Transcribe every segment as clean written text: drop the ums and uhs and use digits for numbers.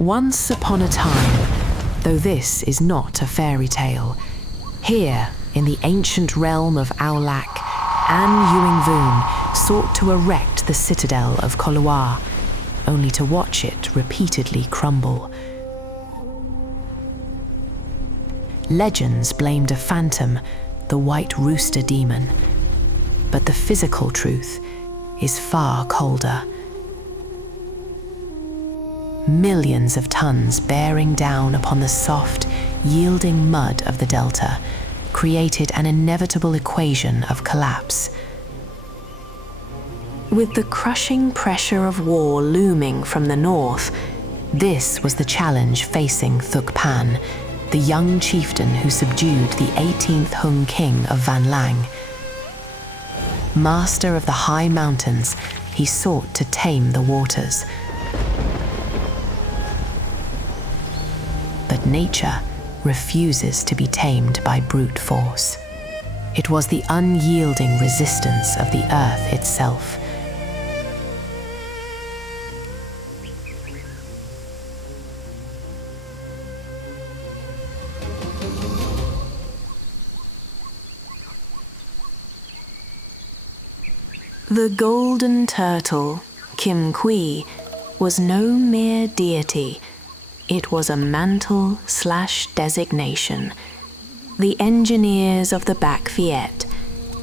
Once upon a time, though this is not a fairy tale, here in the ancient realm of Aulak, Vuon sought to erect the citadel of Kolawa, only to watch it repeatedly crumble. Legends blamed a phantom, the white rooster demon, but the physical truth is far colder. Millions of tons bearing down upon the soft, yielding mud of the delta created an inevitable equation of collapse. With the crushing pressure of war looming from the north, this was the challenge facing Thukpan, the young chieftain who subdued the 18th Hung king of Van Lang. Master of the high mountains, he sought to tame the waters. But nature refuses to be tamed by brute force. It was the unyielding resistance of the earth itself. The golden turtle, Kim Kui, was no mere deity. It was a mantle/designation. The engineers of the Bac Viet,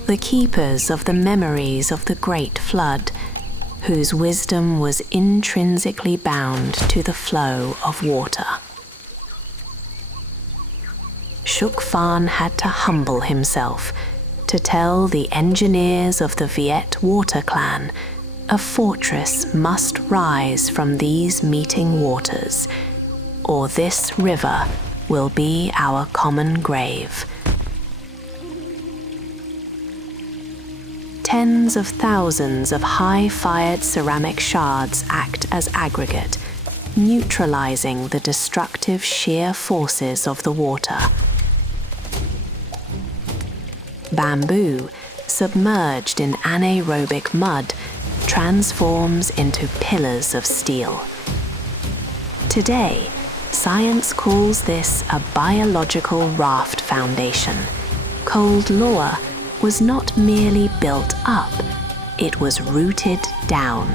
the keepers of the memories of the Great Flood, whose wisdom was intrinsically bound to the flow of water. Shuk Fan had to humble himself to tell the engineers of the Viet water clan a fortress must rise from these meeting waters, or this river will be our common grave. Tens of thousands of high-fired ceramic shards act as aggregate, neutralizing the destructive shear forces of the water. Bamboo, submerged in anaerobic mud, transforms into pillars of steel. Today, science calls this a biological raft foundation. Cổ Loa was not merely built up, it was rooted down.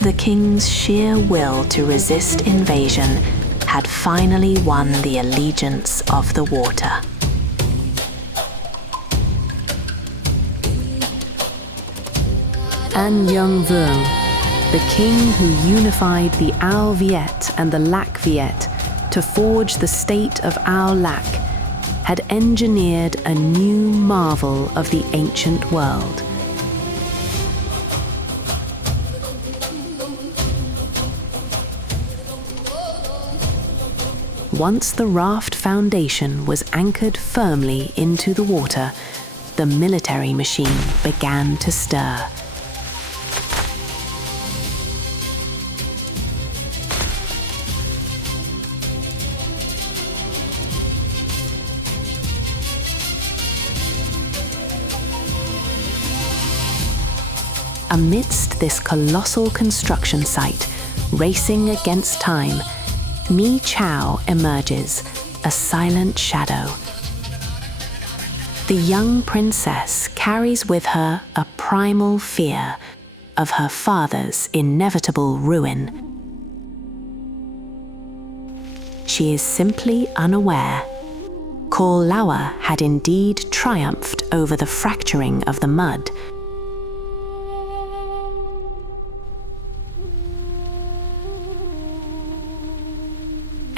The king's sheer will to resist invasion had finally won the allegiance of the water. An Young Vuon, the king who unified the Ao Viet and the Lac Viet to forge the state of Ao Lac, had engineered a new marvel of the ancient world. Once the raft foundation was anchored firmly into the water, the military machine began to stir. Amidst this colossal construction site, racing against time, Mi Chow emerges, a silent shadow. The young princess carries with her a primal fear of her father's inevitable ruin. She is simply unaware. Kolawa had indeed triumphed over the fracturing of the mud.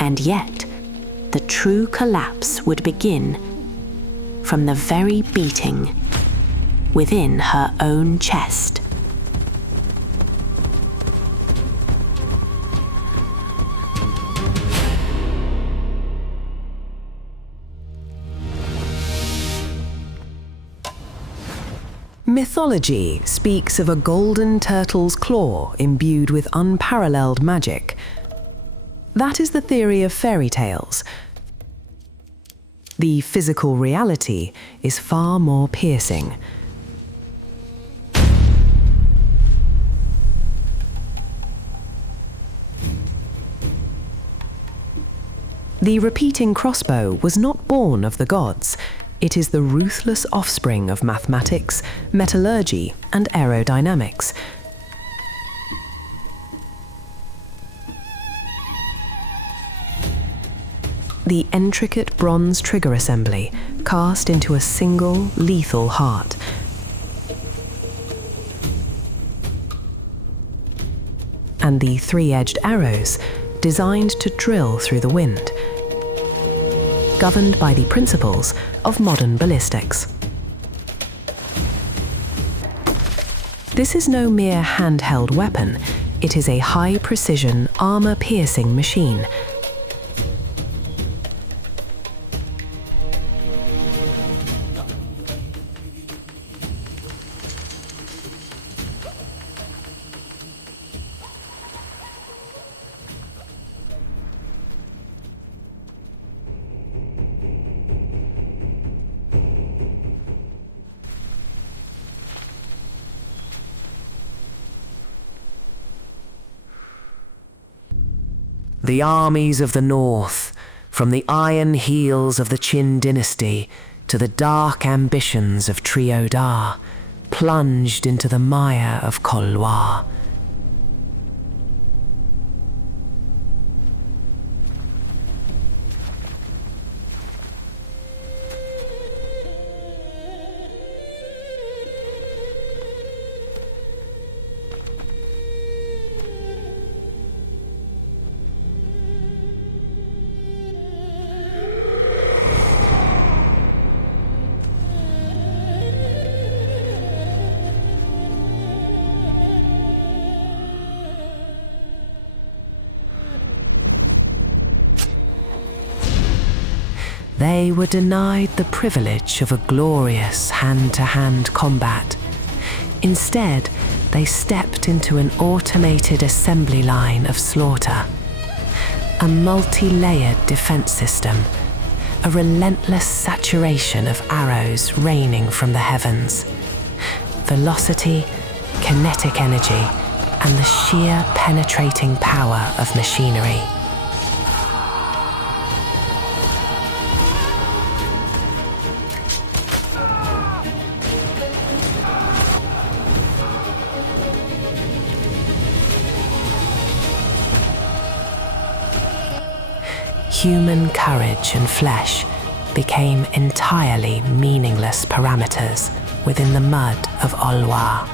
And yet, the true collapse would begin from the very beating within her own chest. Mythology speaks of a golden turtle's claw imbued with unparalleled magic. That is the theory of fairy tales. The physical reality is far more piercing. The repeating crossbow was not born of the gods. It is the ruthless offspring of mathematics, metallurgy, and aerodynamics. The intricate bronze trigger assembly cast into a single lethal heart. And the three-edged arrows designed to drill through the wind, governed by the principles of modern ballistics. This is no mere handheld weapon. It is a high-precision, armor-piercing machine. The armies of the north, from the iron heels of the Qin dynasty to the dark ambitions of Trilogy, plunged into the mire of Kolawa. They were denied the privilege of a glorious hand-to-hand combat. Instead, they stepped into an automated assembly line of slaughter. A multi-layered defense system, a relentless saturation of arrows raining from the heavens. Velocity, kinetic energy, and the sheer penetrating power of machinery. Human courage and flesh became entirely meaningless parameters within the mud of Olwa.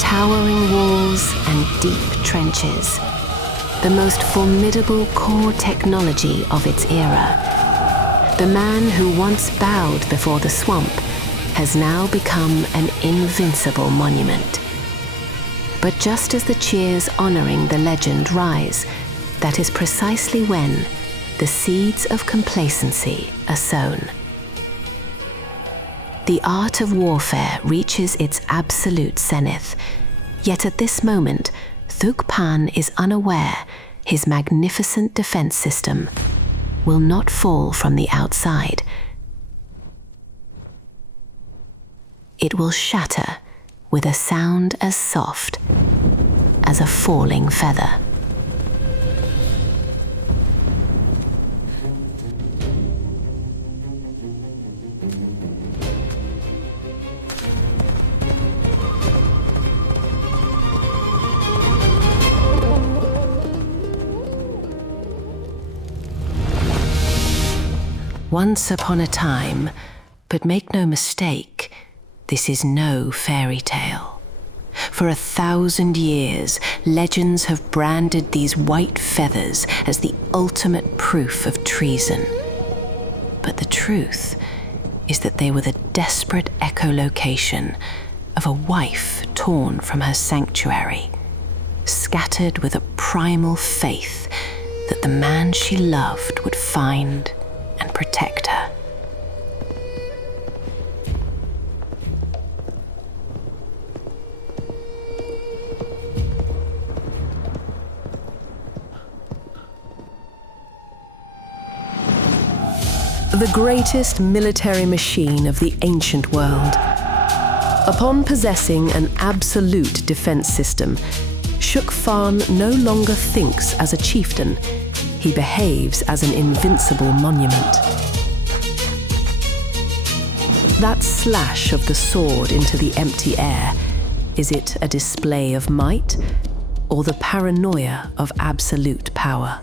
Towering walls and deep trenches, the most formidable core technology of its era. The man who once bowed before the swamp has now become an invincible monument. But just as the cheers honoring the legend rise, that is precisely when the seeds of complacency are sown. The art of warfare reaches its absolute zenith, yet at this moment, Thugpan is unaware his magnificent defense system will not fall from the outside. It will shatter with a sound as soft as a falling feather. Once upon a time, but make no mistake, this is no fairy tale. For 1,000 years, legends have branded these white feathers as the ultimate proof of treason. But the truth is that they were the desperate echolocation of a wife torn from her sanctuary, scattered with a primal faith that the man she loved would find and protect her. the greatest military machine of the ancient world. Upon possessing an absolute defense system, Shuk Fan no longer thinks as a chieftain, he behaves as an invincible monument. That slash of the sword into the empty air, is it a display of might or the paranoia of absolute power?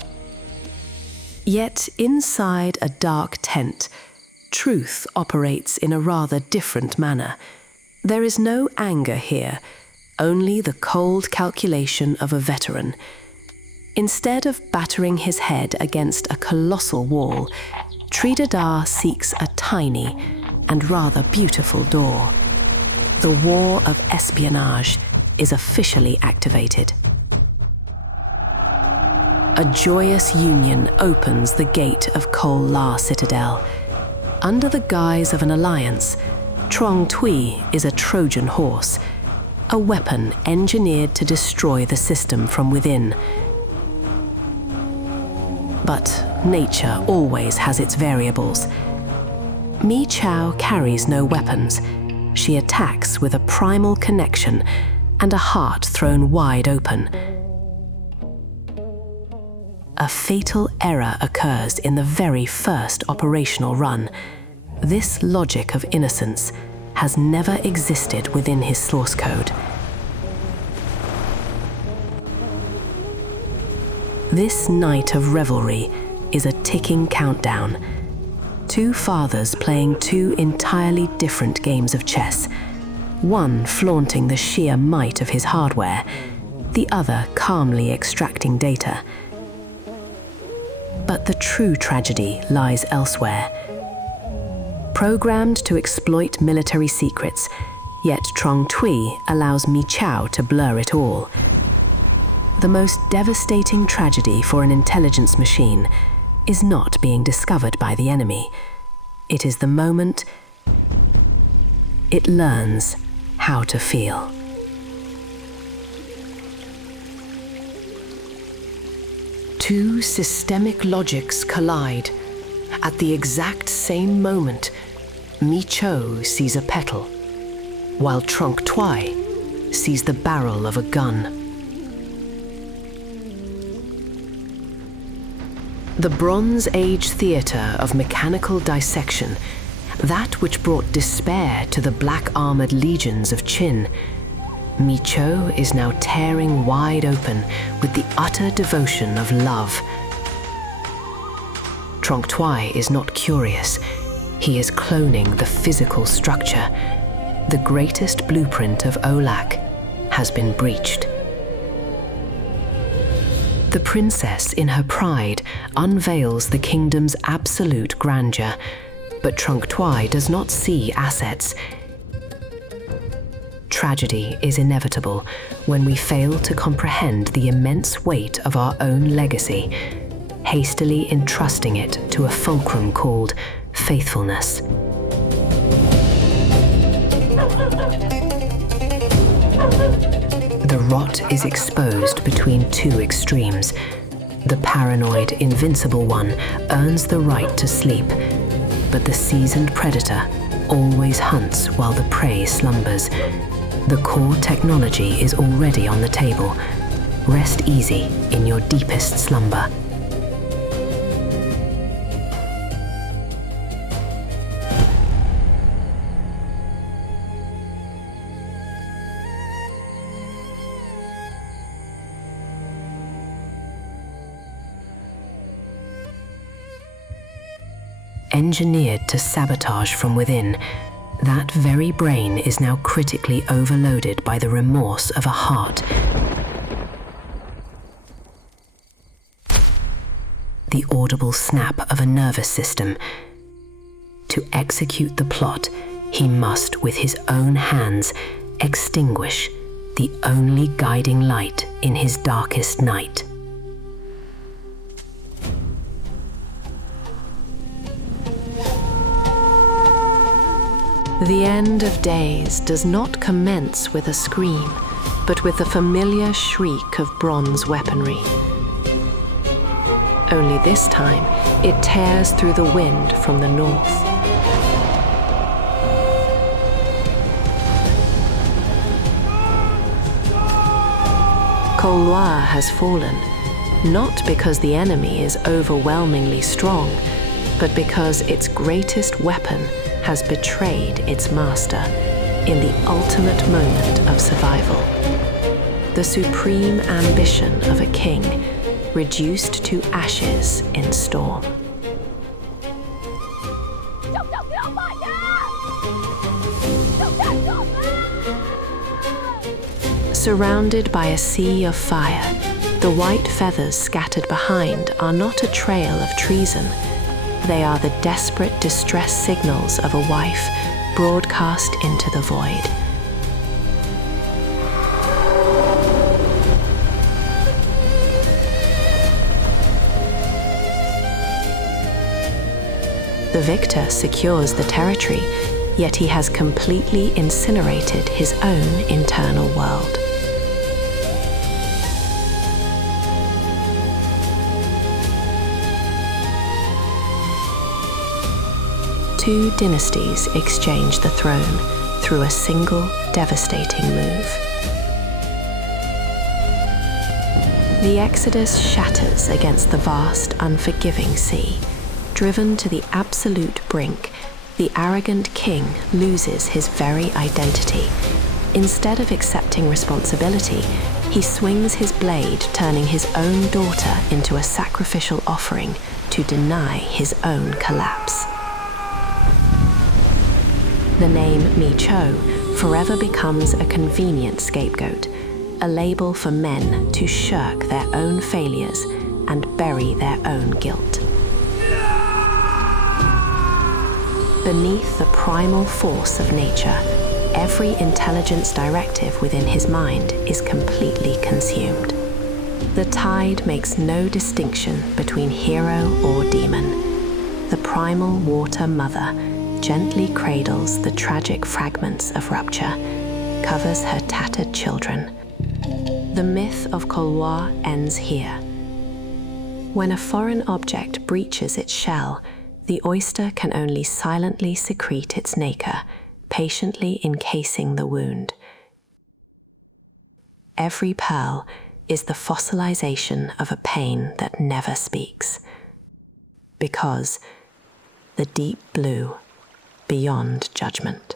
Yet inside a dark tent, truth operates in a rather different manner. There is no anger here, only the cold calculation of a veteran. Instead of battering his head against a colossal wall, Trilogy seeks a tiny and rather beautiful door. The war of espionage is officially activated. A joyous union opens the gate of Kolawa citadel. Under the guise of an alliance, Thủy is a Trojan horse, a weapon engineered to destroy the system from within. But nature always has its variables. Mi Chow carries no weapons. She attacks with a primal connection and a heart thrown wide open. A fatal error occurs in the very first operational run. This logic of innocence has never existed within his source code. This night of revelry is a ticking countdown. Two fathers playing two entirely different games of chess, one flaunting the sheer might of his hardware, the other calmly extracting data. But the true tragedy lies elsewhere. Programmed to exploit military secrets, yet Thủy allows Mi Chow to blur it all. The most devastating tragedy for an intelligence machine is not being discovered by the enemy. It is the moment it learns how to feel. Two systemic logics collide. At the exact same moment, Mi Chow sees a petal, while Thủy sees the barrel of a gun. The Bronze Age theatre of mechanical dissection, that which brought despair to the black-armoured legions of Qin, Mi Chow is now tearing wide open with the utter devotion of love. Thủy is not curious. He is cloning the physical structure. The greatest blueprint of Olak has been breached. The princess, in her pride, unveils the kingdom's absolute grandeur, but Thủy does not see assets. Tragedy is inevitable when we fail to comprehend the immense weight of our own legacy, hastily entrusting it to a fulcrum called faithfulness. The rot is exposed between two extremes. The paranoid, invincible one earns the right to sleep, but the seasoned predator always hunts while the prey slumbers. The core technology is already on the table. Rest easy in your deepest slumber. Engineered to sabotage from within, that very brain is now critically overloaded by the remorse of a heart. The audible snap of a nervous system. To execute the plot, he must, with his own hands, extinguish the only guiding light in his darkest night. The end of days does not commence with a scream, but with the familiar shriek of bronze weaponry. Only this time, It tears through the wind from the north. Cổ Loa has fallen, not because the enemy is overwhelmingly strong, but because its greatest weapon has betrayed its master in the ultimate moment of survival. The supreme ambition of a king reduced to ashes in storm. Surrounded by a sea of fire, the white feathers scattered behind are not a trail of treason. They are the desperate distress signals of a wife broadcast into the void. The victor secures the territory, yet he has completely incinerated his own internal world. Two dynasties exchange the throne through a single devastating move. The Exodus shatters against the vast, unforgiving sea. Driven to the absolute brink, the arrogant king loses his very identity. Instead of accepting responsibility, he swings his blade, turning his own daughter into a sacrificial offering to deny his own collapse. The name Mi Chow forever becomes a convenient scapegoat, a label for men to shirk their own failures and bury their own guilt. Beneath the primal force of nature, every intelligence directive within his mind is completely consumed. The tide makes no distinction between hero or demon. The primal water mother gently cradles the tragic fragments of rupture, covers her tattered children. The myth of Kolawa ends here. When a foreign object breaches its shell, the oyster can only silently secrete its nacre, patiently encasing the wound. Every pearl is the fossilization of a pain that never speaks. Because the deep blue beyond judgment.